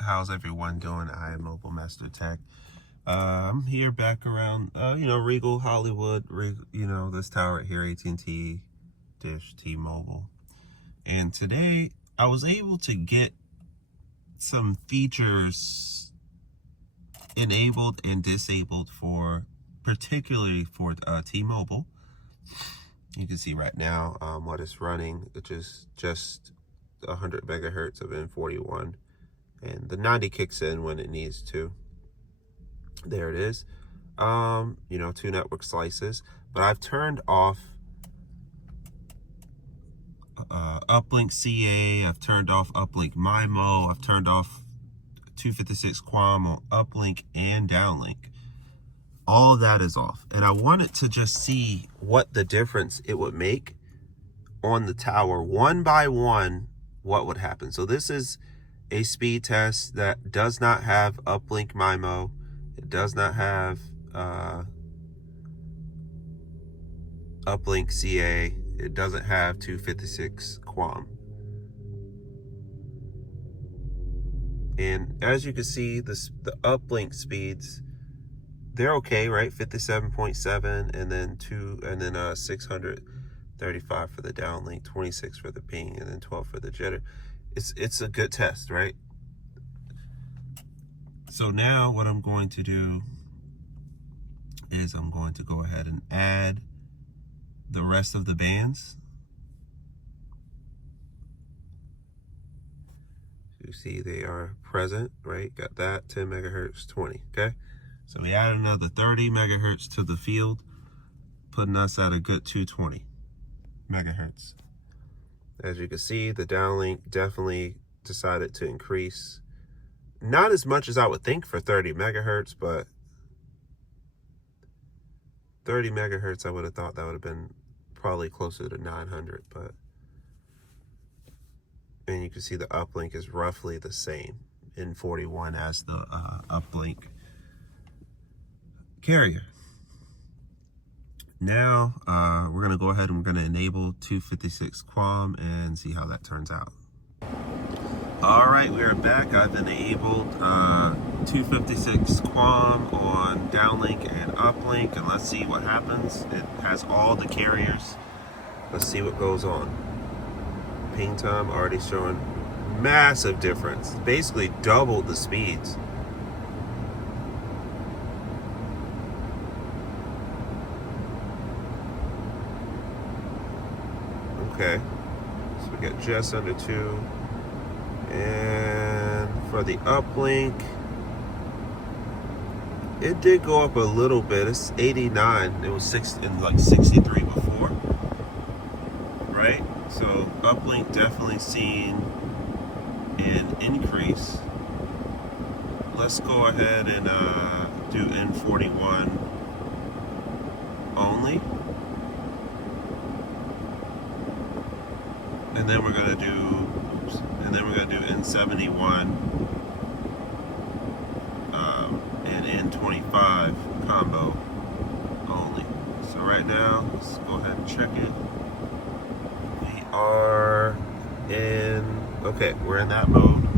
How's everyone doing? I am Mobile Master Tech. I'm here back around, Regal, Hollywood, this tower right here, AT&T, Dish, T-Mobile. And today, I was able to get some features enabled and disabled particularly for T-Mobile. You can see right now what it's running, which is just 100 megahertz of N41. And the 90 kicks in when it needs to. There it is. Two network slices. But I've turned off Uplink CA. I've turned off Uplink Mimo. I've turned off 256 QAM on Uplink and Downlink. All of that is off. And I wanted to just see what the difference it would make on the tower. One by one, what would happen. So this is a speed test that does not have Uplink Mimo. It does not have Uplink CA. It doesn't have 256 QAM. And as you can see, the Uplink speeds, they're okay, right? 57.7 and then 635 for the downlink, 26 for the ping, and then 12 for the jitter. It's a good test, right? So now what I'm going to do is I'm going to go ahead and add the rest of the bands. You see they are present, right? Got that, 10 megahertz, 20, okay? So we add another 30 megahertz to the field, putting us at a good 220 megahertz. As you can see, the downlink definitely decided to increase. Not as much as I would think for 30 megahertz, but 30 megahertz, I would have thought that would have been probably closer to 900, but, and you can see the uplink is roughly the same in 41 as the uplink carrier. Now, we're gonna go ahead and we're gonna enable 256 QAM and see how that turns out. All right, we are back. I've enabled 256 QAM on downlink and uplink, and let's see what happens. It has all the carriers. Let's see what goes on. Ping time already showing massive difference. Basically doubled the speeds. Okay, so we got just under 2. And for the uplink, it did go up a little bit. It's 89. It was 63 before, right? So uplink definitely seen an increase. Let's go ahead and do N41 only, and then we're gonna do. And then we're going to do N71 and N25 combo only. So right now, let's go ahead and check it. We are okay, we're in that mode.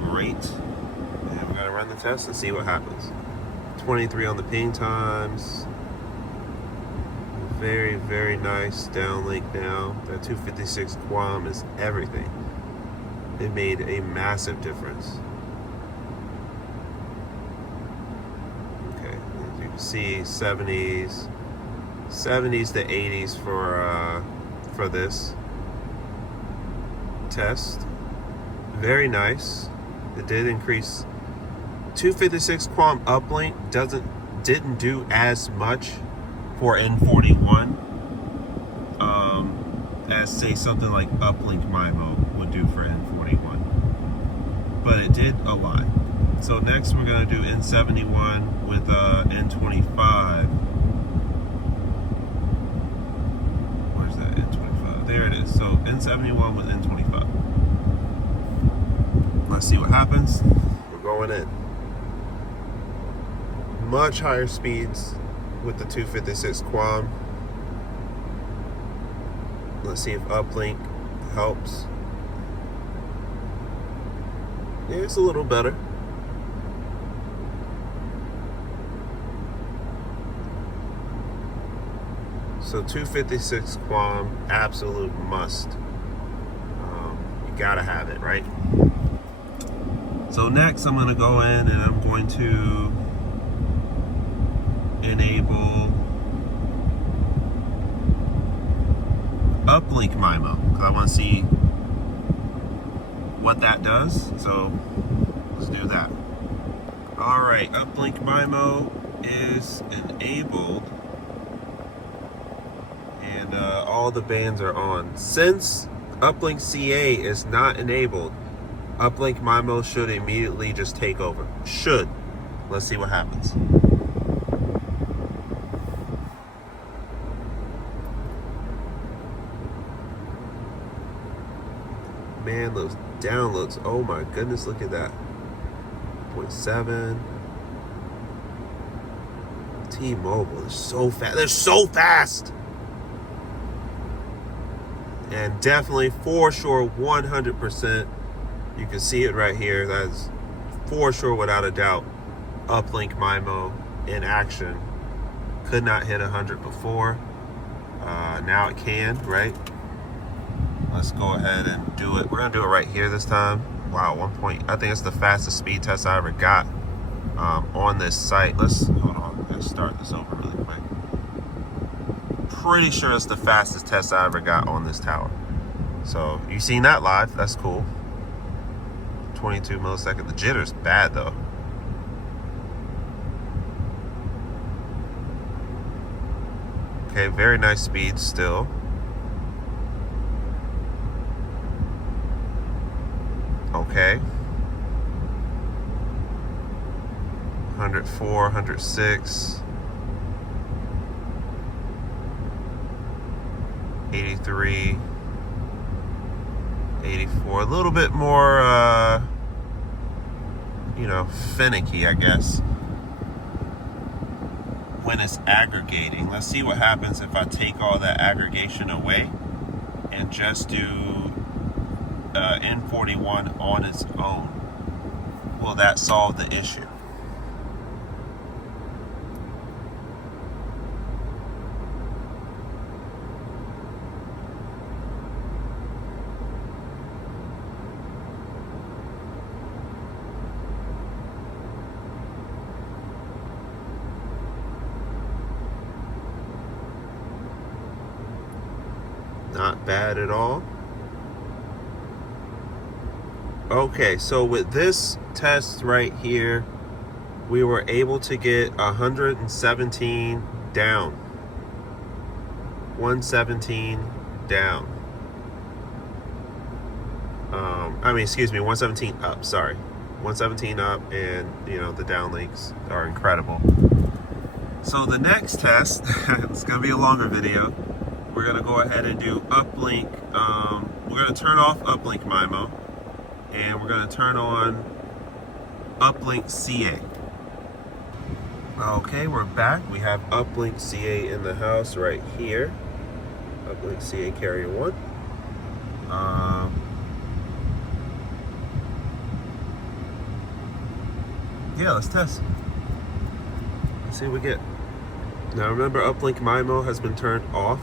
Great. And we're going to run the test and see what happens. 23 on the ping times. Very, very nice downlink now. That 256 QAM is everything. It made a massive difference. Okay, as you can see, 70s to 80s for this test. Very nice. It did increase. 256 QAM uplink didn't do as much for N41 as say something like Uplink Mimo would do for N41, but it did a lot. So next we're going to do N71 with N25. Where's that N25? There it is. So N71 with N25. Let's see what happens. We're going in. Much higher speeds with the 256 QAM. Let's see if uplink helps. Yeah, it's a little better. So 256 QAM, absolute must. You gotta have it, right? So next I'm gonna go in and I'm going to enable Uplink Mimo, because I want to see what that does. So let's do that. All right, Uplink Mimo is enabled, and all the bands are on. Since Uplink CA is not enabled, Uplink Mimo should immediately just take over. Should. Let's see what happens. Man, those downloads. Oh my goodness, look at that. 0.7. T-Mobile is so fast. They're so fast. And definitely, for sure, 100%. You can see it right here. That's for sure, without a doubt, Uplink Mimo in action. Could not hit 100 before. Now it can, right? Let's go ahead and do it. We're gonna do it right here this time. Wow, 1 point. I think it's the fastest speed test I ever got on this site. Let's hold on. Let's start this over really quick. Pretty sure it's the fastest test I ever got on this tower. So you seen that live? That's cool. 22 milliseconds. The jitter's bad though. Okay, very nice speed still. Okay. 104, 106. 83. 84. A little bit more, finicky, I guess, when it's aggregating. Let's see what happens if I take all that aggregation away and just do N41 on its own. Will that solve the issue? Not bad at all. Okay, so with this test right here, we were able to get 117 down. 117 down. 117 up, sorry. 117 up, and the downlinks are incredible. So the next test, it's gonna be a longer video. We're gonna go ahead and do Uplink. We're gonna turn off Uplink Mimo, and we're gonna turn on Uplink CA. Okay, we're back. We have Uplink CA in the house right here. Uplink CA carrier 1. Yeah, let's test. Let's see what we get. Now remember, Uplink Mimo has been turned off.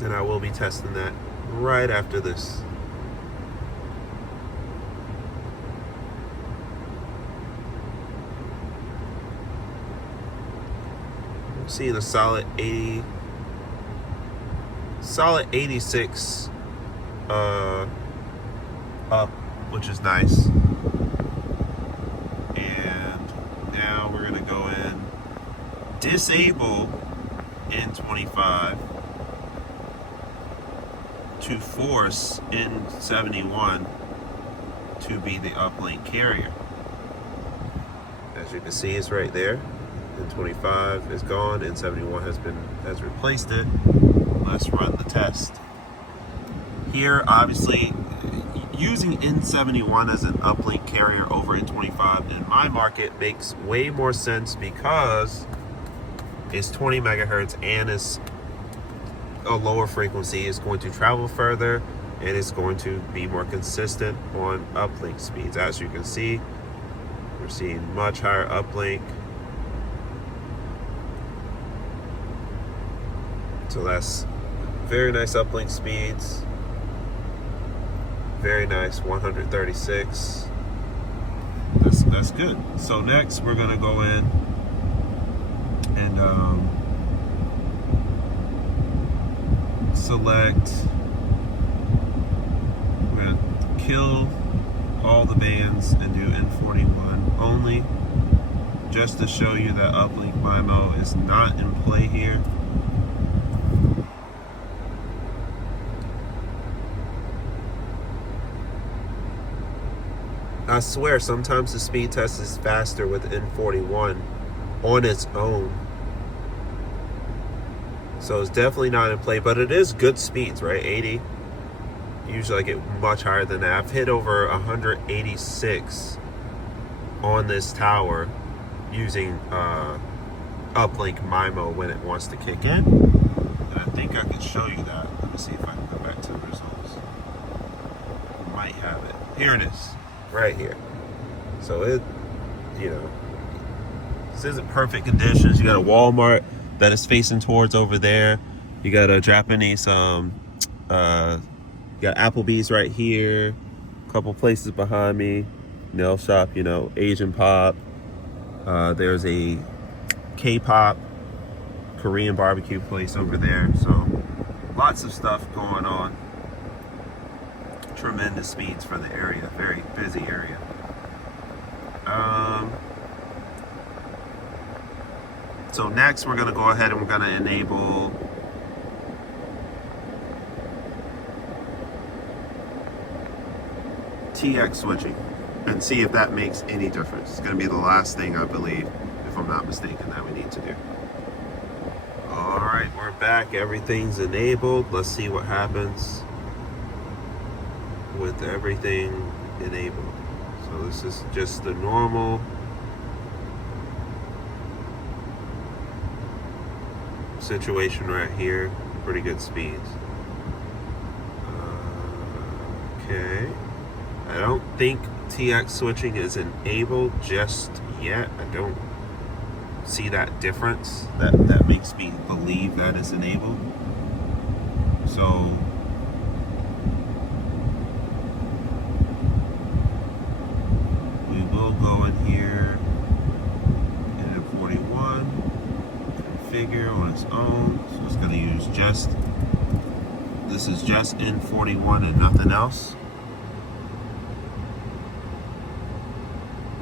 And I will be testing that right after this. I'm seeing a solid 86 up, which is nice. And now we're gonna go in, disable N25 to force N71 to be the uplink carrier. As you can see, it's right there. N25 is gone, N71 has replaced it. Let's run the test. Here, obviously, using N71 as an uplink carrier over N25 in my market makes way more sense, because is 20 megahertz and is a lower frequency, is going to travel further and it's going to be more consistent on uplink speeds. As you can see, we're seeing much higher uplink. So that's very nice uplink speeds. Very nice, 136. That's good. So next we're gonna go in and select. We're gonna kill all the bands and do N41 only, just to show you that Uplink Mimo is not in play here. I swear, sometimes the speed test is faster with N41 on its own. So it's definitely not in play, but it is good speeds, right? 80. Usually I get much higher than that. I've hit over 186 on this tower using Uplink Mimo when it wants to kick in. And I think I can show you that. Let me see if I can go back to the results. Might have it. Here it is. Right here. So it, you know, this isn't perfect conditions. You got a Walmart that is facing towards over there. You got a Japanese, you got Applebee's right here. A couple places behind me. Nail shop, you know, Asian pop. There's a K-pop, Korean barbecue place over there. So lots of stuff going on. Tremendous speeds for the area, very busy area. So next we're gonna go ahead and we're gonna enable TX switching and see if that makes any difference. It's gonna be the last thing, I believe, if I'm not mistaken, that we need to do. All right, we're back, everything's enabled. Let's see what happens with everything enabled. So this is just the normal situation right here. Pretty good speeds. Okay. I don't think TX switching is enabled just yet. I don't see that difference. That makes me believe that is enabled. So we'll go in here and N41 configure on its own. So it's going to use just, this is just N41 and nothing else.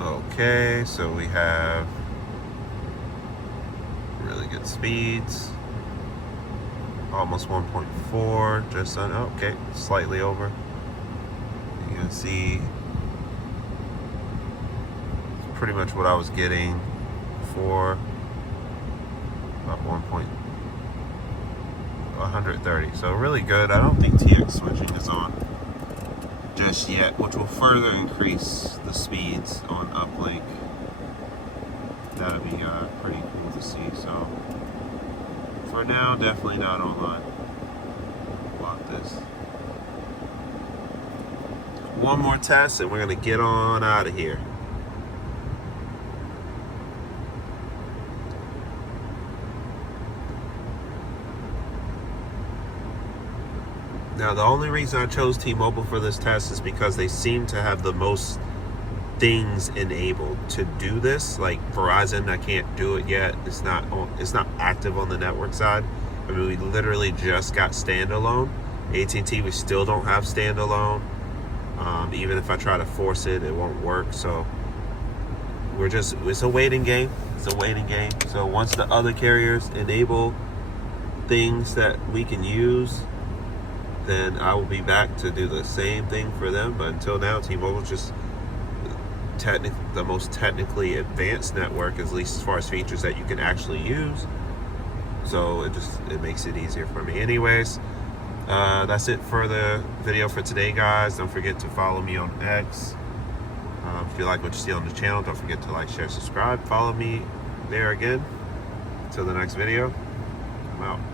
Okay, so we have really good speeds. Almost 1.4, just on, okay, slightly over. You can see pretty much what I was getting before, about 130. So really good. I don't think TX switching is on just yet, which will further increase the speeds on uplink. That'll be pretty cool to see. So for now, definitely not online. Block this. One more test and we're gonna get on out of here. Now, the only reason I chose T-Mobile for this test is because they seem to have the most things enabled to do this. Like Verizon, I can't do it yet. It's not active on the network side. I mean, we literally just got standalone. AT&T, we still don't have standalone. Even if I try to force it, it won't work. So it's a waiting game. It's a waiting game. So once the other carriers enable things that we can use, then I will be back to do the same thing for them. But until now, T-Mobile is just the most technically advanced network, at least as far as features that you can actually use. So it makes it easier for me. Anyways, that's it for the video for today, guys. Don't forget to follow me on X. If you like what you see on the channel, don't forget to like, share, subscribe. Follow me there again. Until the next video, I'm out.